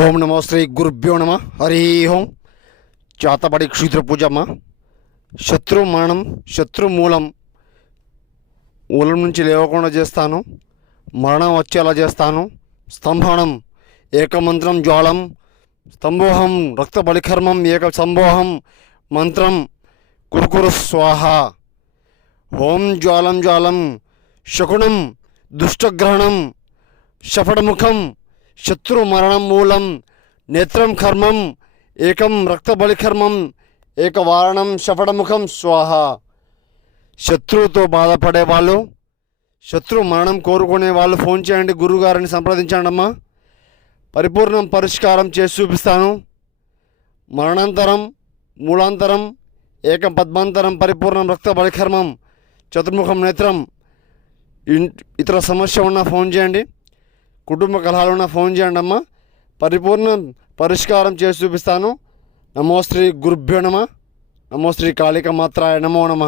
ఓం నమో శ్రీ గురుభ్యో నమ. హరి ఓం. చేతబడి క్షుద్ర పూజమ్మ. శత్రు మరణం, శత్రు మూలం నుంచి లేవకుండా చేస్తాను, మరణం వచ్చేలా చేస్తాను. స్తంభనం ఏకమంత్రం జ్వాలం, స్తంభోహం రక్త బలికర్మం ఏక సంభోహం మంత్రం కురుకురు స్వాహ. ఓం జ్వాలం జ్వాలం శకునం దుష్టగ్రహణం శఫడముఖం శత్రు మరణం మూలం నేత్రం కర్మం ఏకం రక్తబలికర్మం ఏకవారణం శఫడముఖం స్వాహ. శత్రువుతో బాధపడే వాళ్ళు, శత్రు మరణం కోరుకునే వాళ్ళు ఫోన్ చేయండి, గురువుగారిని సంప్రదించండి అమ్మా. పరిపూర్ణం పరిష్కారం చేసి చూపిస్తాను. మరణాంతరం, మూలాంతరం, ఏకం పద్మాంతరం, పరిపూర్ణం రక్త బలికర్మం, చతుర్ముఖం నేత్రం. ఇతర సమస్య ఉన్నా ఫోన్ చేయండి, కుటుంబ కలహాలున్నా ఫోన్ చేయండి అమ్మా. పరిపూర్ణ పరిష్కారం చేసి చూపిస్తాను. నమో శ్రీ గురుభ్యో నమ. నమో శ్రీ కాళిక మాత్రాయ నమో నమ.